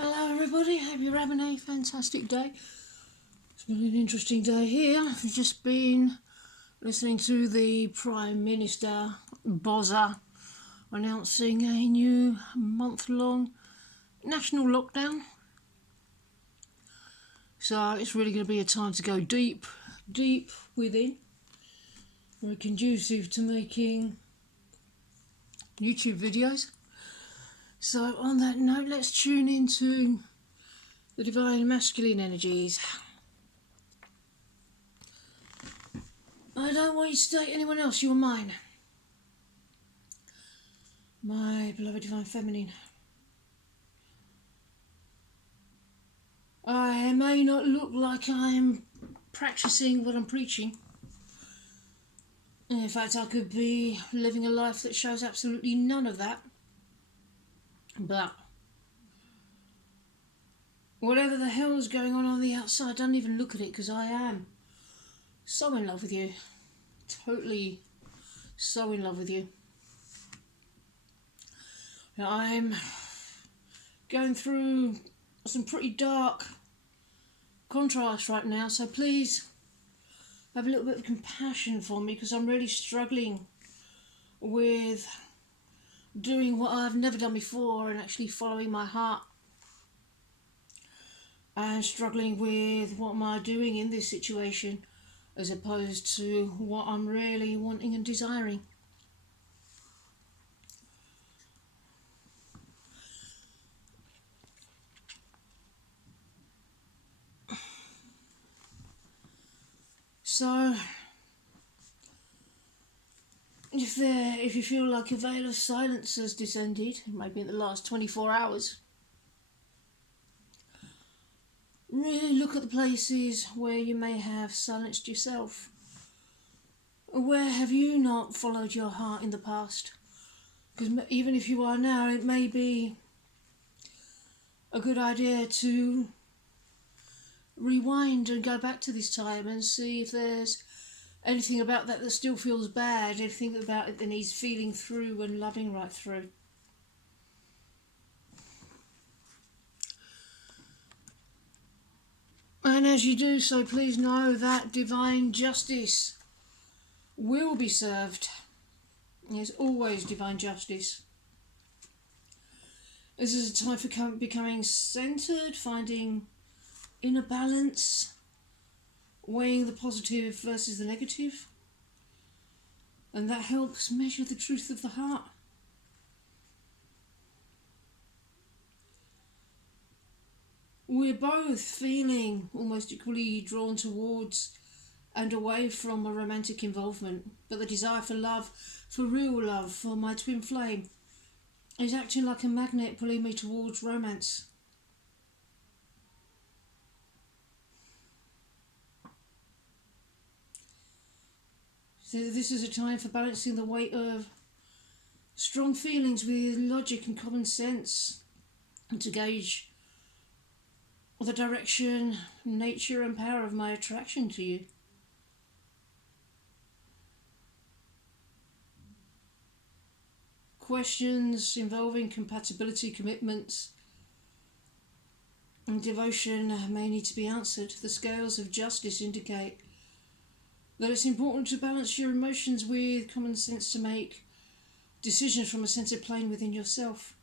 Hello everybody, hope you're having a fantastic day. It's been an interesting day here. I've just been listening to the Prime Minister Bozza announcing a new month-long national lockdown. So it's really going to be a time to go deep within. Very conducive to making YouTube videos. So on that note, let's tune into the divine masculine energies. I don't want you to state anyone else, you are mine. My beloved divine feminine. I may not look like I'm practicing what I'm preaching. In fact, I could be living a life that shows absolutely none of that. But whatever the hell is going on the outside, don't even look at it, because I am so in love with you. Totally so in love with you. I'm going through some pretty dark contrast right now, so please have a little bit of compassion for me, because I'm really struggling with doing what I've never done before and actually following my heart, and struggling with what am I doing in this situation as opposed to what I'm really wanting and desiring. So if you feel like a veil of silence has descended, maybe in the last 24 hours, really look at the places where you may have silenced yourself. Where have you not followed your heart in the past? Because even if you are now, it may be a good idea to rewind and go back to this time and see if there's anything about that that still feels bad, anything about it that needs feeling through and loving right through. And as you do so, please know that divine justice will be served. There's always divine justice. This is a time for becoming centered, finding inner balance, weighing the positive versus the negative, and that helps measure the truth of the heart. We're both feeling almost equally drawn towards and away from a romantic involvement, but the desire for love, for real love, for my twin flame, is acting like a magnet pulling me towards romance. So this is a time for balancing the weight of strong feelings with logic and common sense, and to gauge the direction, nature and power of my attraction to you. Questions involving compatibility, commitments and devotion may need to be answered. The scales of justice indicate that it's important to balance your emotions with common sense to make decisions from a centered plane within yourself.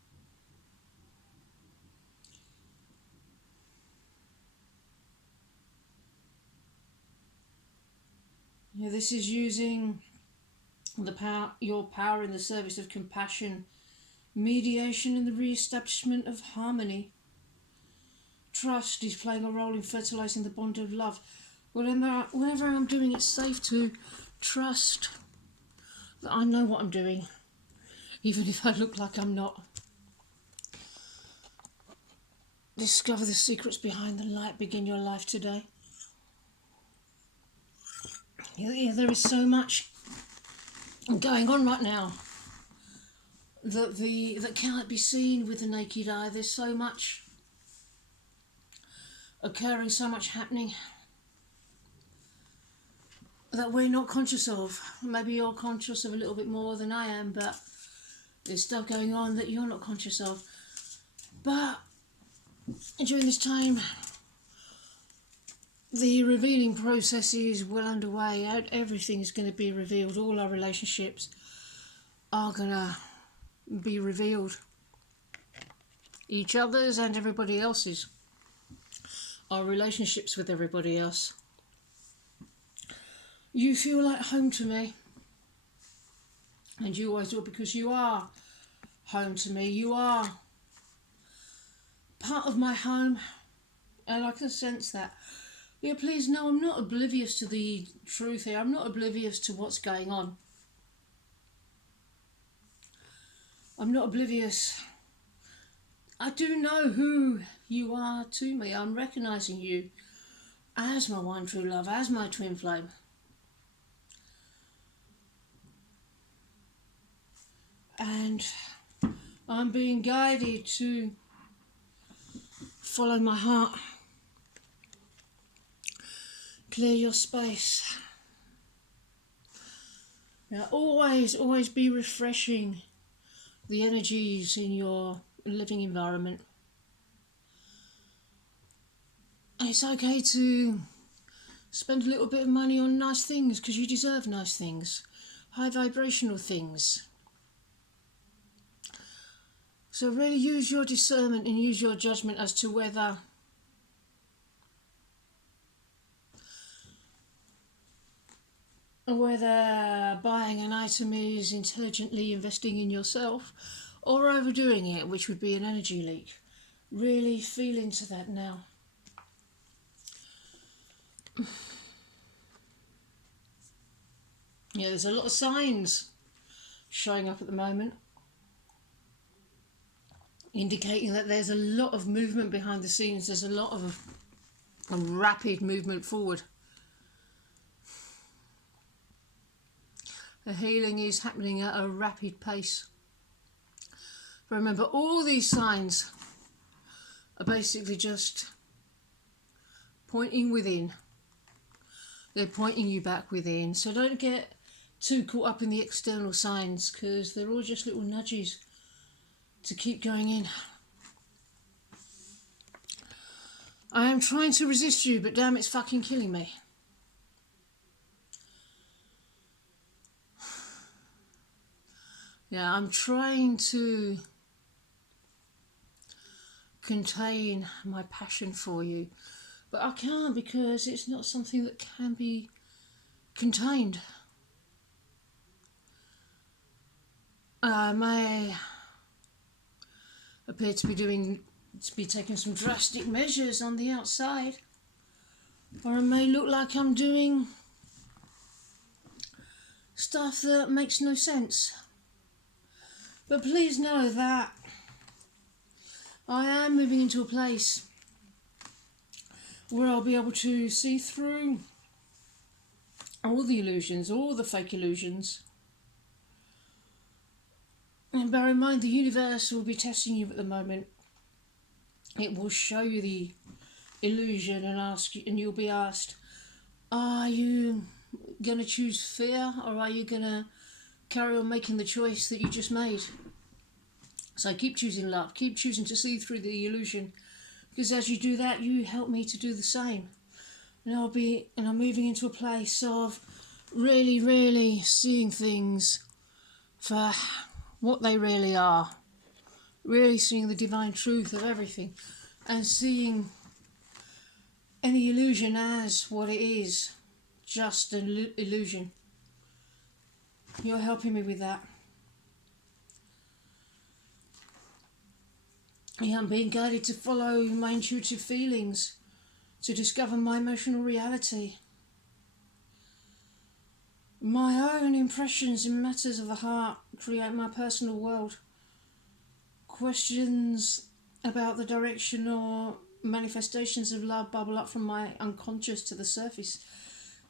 This is using your power in the service of compassion, mediation and the re-establishment of harmony. Trust is playing a role in fertilizing the bond of love. Whenever I'm doing, it's safe to trust that I know what I'm doing, even if I look like I'm not. Discover the secrets behind the light. Begin your life today. There is so much going on right now that cannot be seen with the naked eye. There's so much occurring, so much happening that we're not conscious of. Maybe you're conscious of a little bit more than I am, but there's stuff going on that you're not conscious of. But And during this time, the revealing process is well underway. Everything is going to be revealed. All our relationships are going to be revealed. Each other's and everybody else's. Our relationships with everybody else. You feel like home to me. And you always will, because you are home to me. You are part of my home. And I can sense that. Yeah, please, no, I'm not oblivious to the truth here. I'm not oblivious to what's going on. I'm not oblivious. I do know who you are to me. I'm recognising you as my one true love, as my twin flame. And I'm being guided to follow my heart. Clear your space. Now, always be refreshing the energies in your living environment. And it's okay to spend a little bit of money on nice things, because you deserve nice things, high vibrational things. So really use your discernment and use your judgment as to whether buying an item is intelligently investing in yourself or overdoing it, which would be an energy leak. Really feel into that now. Yeah, there's a lot of signs showing up at the moment, indicating that there's a lot of movement behind the scenes. There's a lot of a rapid movement forward. The healing is happening at a rapid pace. But remember, all these signs are basically just pointing within. They're pointing you back within. So don't get too caught up in the external signs, because they're all just little nudges to keep going in. I am trying to resist you, but damn, it's fucking killing me. Yeah, I'm trying to contain my passion for you, but I can't, because it's not something that can be contained. I may appear to be taking some drastic measures on the outside, or it may look like I'm doing stuff that makes no sense. But please know that I am moving into a place where I'll be able to see through all the illusions, all the fake illusions. And bear in mind, the universe will be testing you at the moment. It will show you the illusion and ask you, and you'll be asked, are you going to choose fear, or are you going to carry on making the choice that you just made? So keep choosing love, keep choosing to see through the illusion, because as you do that, you help me to do the same. And I'm moving into a place of really seeing things for what they really are. Really seeing the divine truth of everything, and seeing any illusion as what it is, just an illusion. You're helping me with that. Yeah, I'm being guided to follow my intuitive feelings, to discover my emotional reality. My own impressions in matters of the heart create my personal world. Questions about the direction or manifestations of love bubble up from my unconscious to the surface.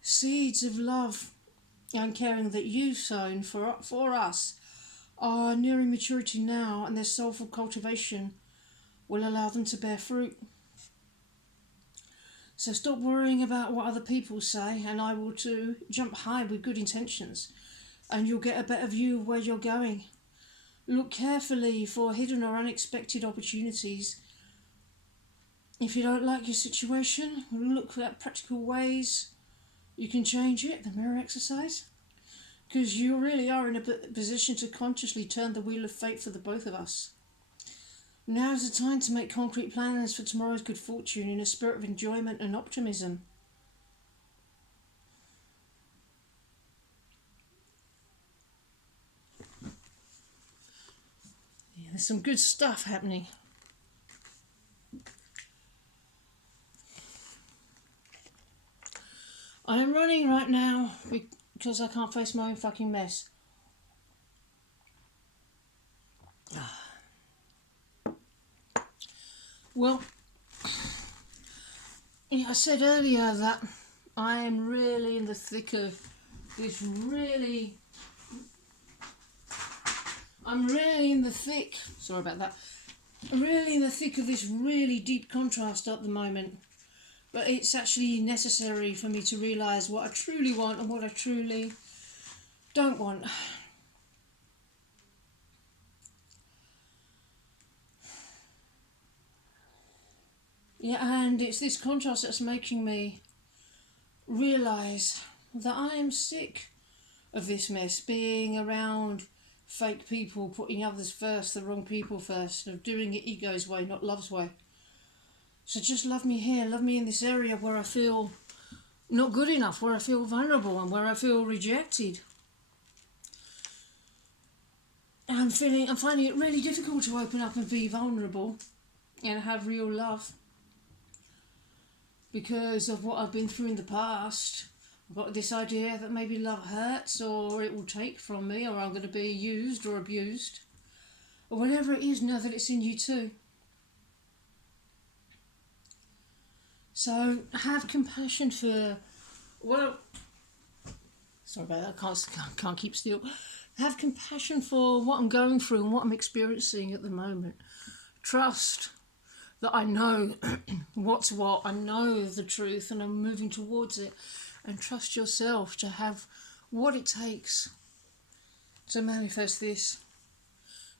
Seeds of love and caring that you've sown for us are nearing maturity now, and their soulful cultivation will allow them to bear fruit. So stop worrying about what other people say, and I will too. Jump high with good intentions, and you'll get a better view of where you're going. Look carefully for hidden or unexpected opportunities If you don't like your situation, look at practical ways you can change it, the mirror exercise. Because you really are in a position to consciously turn the wheel of fate for the both of us. Now's the time to make concrete plans for tomorrow's good fortune in a spirit of enjoyment and optimism. Yeah, there's some good stuff happening. I am running right now because I can't face my own fucking mess. Well, yeah, I said earlier that I am really in the thick of this I'm really in the thick of this really deep contrast at the moment. But it's actually necessary for me to realise what I truly want and what I truly don't want. Yeah, and it's this contrast that's making me realise that I am sick of this mess, being around fake people, putting others first, the wrong people first, of doing it ego's way, not love's way. So just love me here, love me in this area where I feel not good enough, where I feel vulnerable and where I feel rejected. I'm finding it really difficult to open up and be vulnerable and have real love because of what I've been through in the past. I've got this idea that maybe love hurts, or it will take from me, or I'm going to be used or abused, or whatever it is. Know that it's in you too. So have compassion for sorry about that, I can't keep still. Have compassion for what I'm going through and what I'm experiencing at the moment. Trust that I know what's what, I know the truth, and I'm moving towards it. And trust yourself to have what it takes to manifest this,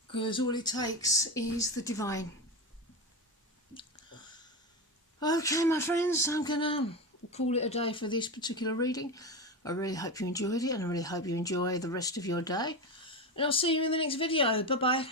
because all it takes is the divine. Okay, my friends, I'm gonna call it a day for this particular reading. I really hope you enjoyed it, and I really hope you enjoy the rest of your day. And I'll see you in the next video. Bye bye.